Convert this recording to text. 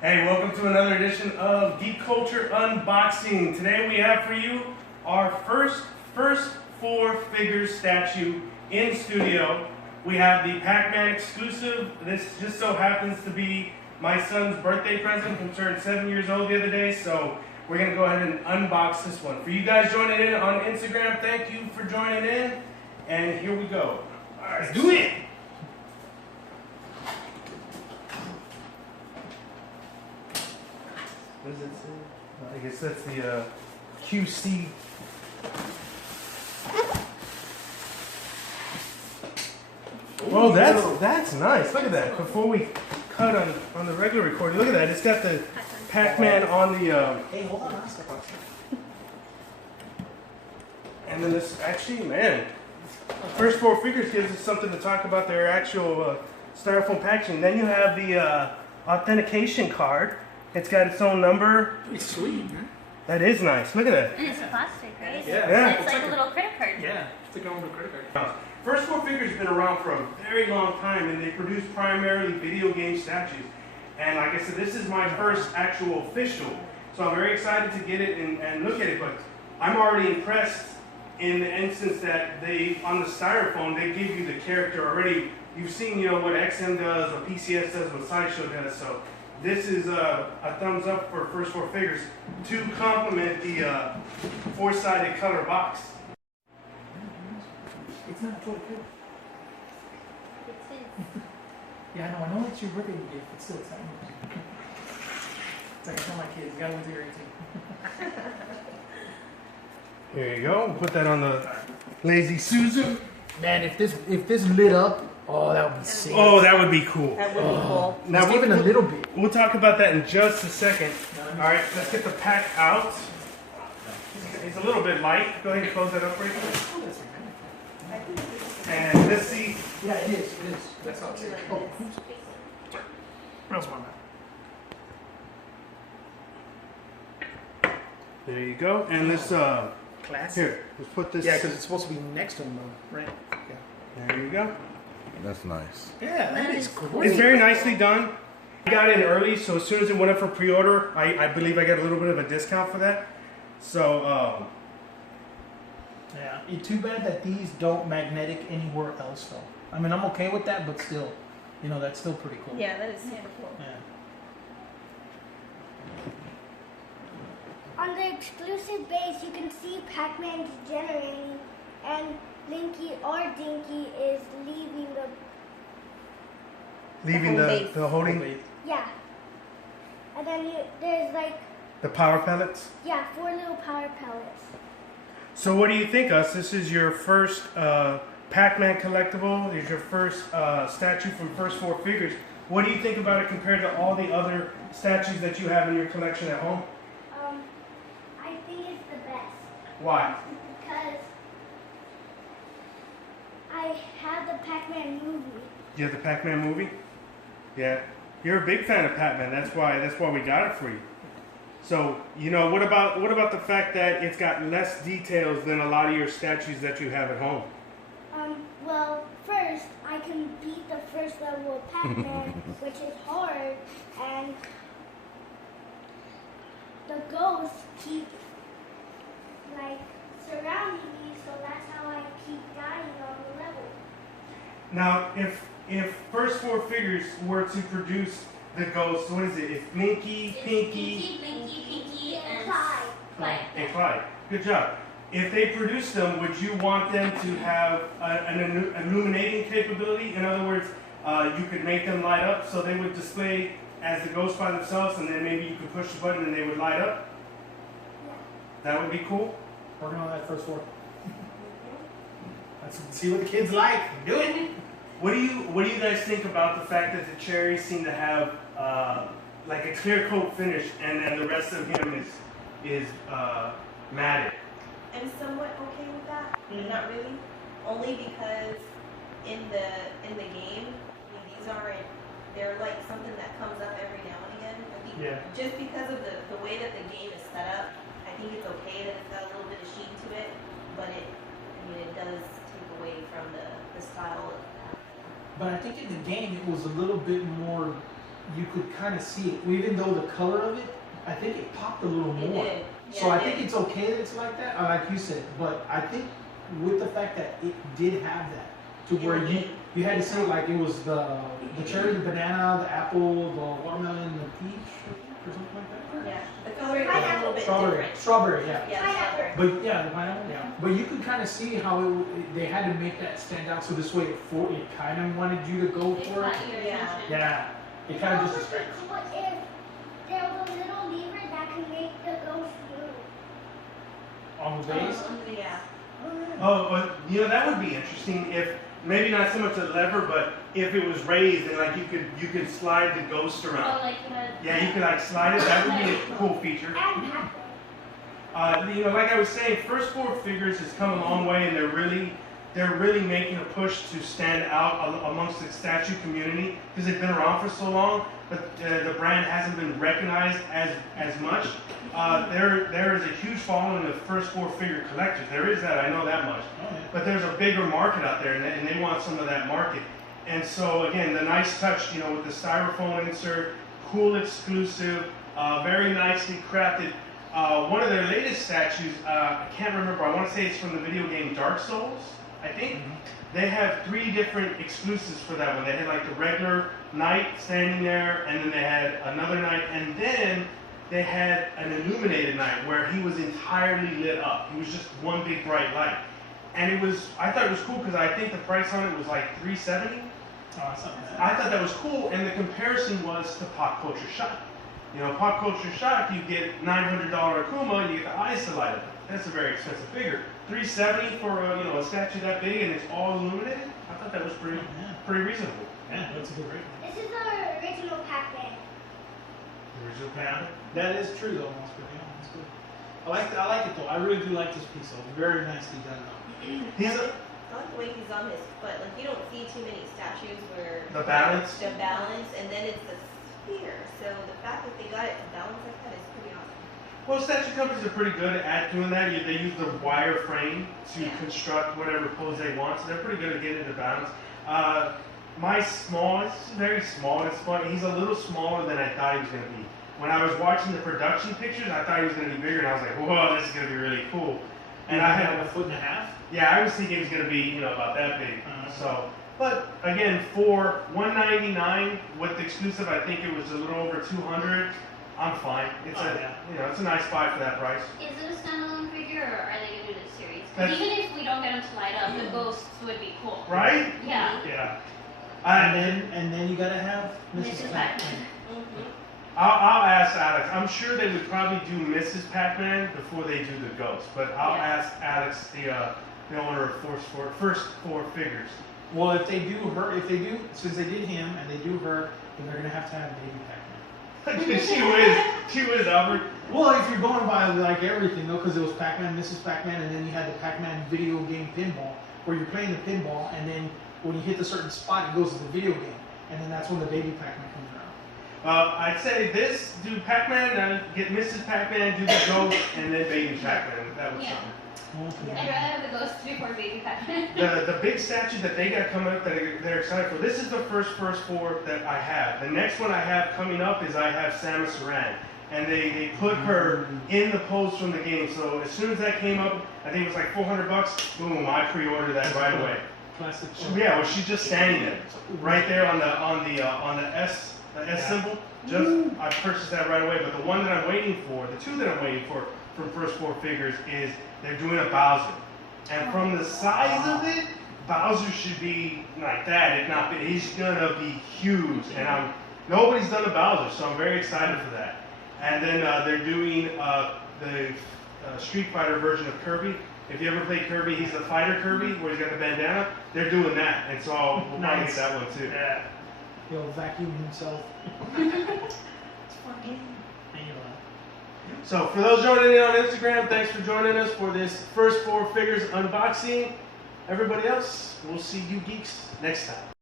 Hey, welcome to another edition of Geek Culture Unboxing. Today we have for you our first four figures statue in studio. We have the Pac-Man exclusive. This just so happens to be my son's birthday present. He turned 7 years old the other day, so we're gonna go ahead and unbox this one. For you guys joining in on Instagram, thank you for joining in. And here we go. All right, let's do it. What does it say? I guess that's the QC. Oh, that's nice. Look at that. Before we cut on the regular recording, look at that. It's got the Pac-Man on the. Hey, hold on. And then this actually, man, first four figures gives us something to talk about their actual styrofoam packaging. Then you have the authentication card. It's got its own number. It's sweet, man. That is nice. Look at that. And it's plastic, right? Yeah. It's like a little credit card. Yeah, it's like a little credit card. First Four Figures have been around for a very long time, and they produce primarily video game statues. And like I said, this is my first actual official, so I'm very excited to get it and look at it. But I'm already impressed in the instance that they, on the styrofoam, they give you the character already. You've seen, what XM does, what PCS does, what Sideshow does. So this is a thumbs up for First Four Figures to complement the four-sided color box. It's not totally good. It's in. Yeah, I know it's your birthday gift, but still, it's not yours. It's like I tell my kids, you gotta wait till you're 18. Here you go. Put that on the Lazy Susan. Man, if this lit up, oh, that would be sick. Oh, that would be cool. That would be cool. Now Just even a little bit. We'll talk about that in just a second. All right, let's get the pack out. It's a little bit light. Go ahead and close that up right quick. Oh, that's right. And let's see. Yeah, it is. That's how it's like. Oh, oops. Sorry. What else am I? There you go. And let's Classic. here. Let's put this. Yeah, because it's supposed to be next to him, though, right? Yeah. There you go. That's nice. Yeah, that is great. It's very nicely done. I got in early, so as soon as it went up for pre-order, I believe I got a little bit of a discount for that. So Yeah, it's too bad that these don't magnetic anywhere else, though. I mean, I'm okay with that, but still, that's still pretty cool. Yeah, that is super cool. Yeah. On the exclusive base, you can see Pac-Man degenerating, and Linky or Dinky is leaving leaving home the base. holding yeah. And then there's the power pellets. 4 little power pellets. So what do you think, Us? This is your first Pac-Man collectible. It's your first statue from First Four Figures. What do you think about it compared to all the other statues that you have in your collection at home? I think it's the best Why? because I have the Pac-Man movie. You have the Pac-Man movie? Yeah. You're a big fan of Pac-Man. That's why we got it for you. So, what about the fact that it's got less details than a lot of your statues that you have at home? Well, first, I can beat the first level of Pac-Man, which is hard, and the ghosts keep, surrounding me, so that's how I keep dying on the level. Now, if First Four Figures were to produce the ghosts, what is it? It's Minky, Pinky, And Clyde. and Clyde. Good job. If they produced them, would you want them to have an illuminating capability? In other words, you could make them light up so they would display as the ghosts by themselves, and then maybe you could push the button and they would light up? Yeah. That would be cool. Working on that first floor. Let's see what the kids like. Do it. What do you guys think about the fact that the cherries seem to have like a clear coat finish, and then the rest of him is matted? I'm somewhat okay with that, but not really. Only because in the game, these aren't. They're like something that comes up every now and again. I think just because of the way that the game is set up, I think it's okay that it's got a little bit of sheen to it, but it does take away from the style of. But I think in the game it was a little bit more you could kind of see it. Even though the color of it, I think it popped a little It more. did. Yeah, So I it think did. it's okay that it's like that, like you said. But I think with the fact that it did have that, to It where did. you had to say like it was the cherry, the banana, the apple, the watermelon, the peach, or something like that. Yeah, the coloring was a little bit Strawberry, different. strawberry, yeah. Yeah, Pineapple. strawberry. But yeah, the pineapple, yeah. But you could kind of see how they had to make that stand out, so this way it kind of wanted you to go It for it. caught your Yeah. attention. Yeah, it It kind of also just would be cool if there was a little lever that can make the ghost move. on the base. Yeah. Oh, you know, that would be interesting if maybe not so much a lever, but if it was raised and like you could slide the ghost Oh, around. like Yeah, you could like slide it. That would be a cool feature. And Pac-Man. You know, like I was saying, First Four Figures has come a long way, and they're really making a push to stand out amongst the statue community because they've been around for so long, but the brand hasn't been recognized as much. There is a huge following of First Four Figure collectors. There is that, I know that much. Oh, yeah. But there's a bigger market out there, and they want some of that market. And so again, the nice touch, you know, with the styrofoam insert, cool exclusive, very nicely crafted. One of their latest statues, I can't remember. I want to say it's from the video game Dark Souls, I think. Mm-hmm. They have 3 different exclusives for that one. They had like the regular knight standing there, and then they had another knight, and then they had an illuminated knight where he was entirely lit up. He was just one big bright light. And I thought it was cool because I think the price on it was like $370. Oh, that's not bad. I thought that was cool, and the comparison was to Pop Culture Shock. You know, Pop Culture Shock, you get $900 Akuma, you get the eyes to light up. That's a very expensive figure. $370 for a statue that big and it's all illuminated. I thought that was pretty reasonable. Yeah, that's a good rate. This is the original Pac-Man. The original Pac-Man. That is true though. That's good. Yeah, that's good. I like it though. I really do like this piece though. Very nicely done though. I like the way he's on his foot. Like you don't see too many statues where The balance. the balance, and then it's the sphere. So the fact that they got it to balance like that is pretty awesome. Well, statue companies are pretty good at doing that. They use the wire frame to Yeah. construct whatever pose they want, so they're pretty good at getting it to balance. My smallest, very smallest one, he's a little smaller than I thought he was going to be. When I was watching the production pictures, I thought he was going to be bigger, and I was like, whoa, this is going to be really cool. And I had, a foot and a half. yeah, I was thinking it was going to be, about that big. So, but again, for $199 with the exclusive, I think it was a little over $200. I'm fine. It's it's a nice buy for that price. Is it a standalone figure, or are they going to do this series? That's- Because even if we don't get them to light up, the ghosts would be cool. Right? Yeah. Yeah. And then you gotta have Mrs. Mrs. Pac-Man. Pac-Man. Mm-hmm. I'll ask Alex. I'm sure they would probably do Mrs. Pac-Man before they do the ghost, but I'll Yeah. ask Alex, the owner of First Four Figures. Well, if they do, since they did him and they do her, then they're gonna have baby Pac-Man. she was Albert. Well, if you're going by like everything though, because it was Pac-Man, Mrs. Pac-Man, and then you had the Pac-Man video game pinball, where you're playing the pinball, and then when you hit the certain spot, it goes to the video game, and then that's when the baby Pac-Man comes around. I'd say this, do Pac-Man, get Mrs. Pac-Man, do the ghost, and then baby Pac-Man. That was Yeah. something. I'd rather have the ghosts before baby Pac-Man. The big statue that they got coming up that they're excited for, this is the first four that I have. The next one I have coming up is I have Samus Aran. And they put her in the pose from the game. So as soon as that came up, I think it was like $400, boom, I pre-ordered that right away. Classic. Yeah, well, she's just standing there, right there on the S symbol. I purchased that right away. But the one that I'm waiting for, the two that I'm waiting for from First Four Figures is they're doing a Bowser, and from the size of it, Bowser should be like that. If not, he's gonna be huge. And nobody's done a Bowser, so I'm very excited for that. And then they're doing the Street Fighter version of Kirby. If you ever play Kirby, he's the fighter Kirby, where he's got the bandana. They're doing that, and so we'll probably get that one too. Yeah. He'll vacuum himself. It's fucking. So for those joining in on Instagram, thanks for joining us for this First Four Figures unboxing. Everybody else, we'll see you geeks next time.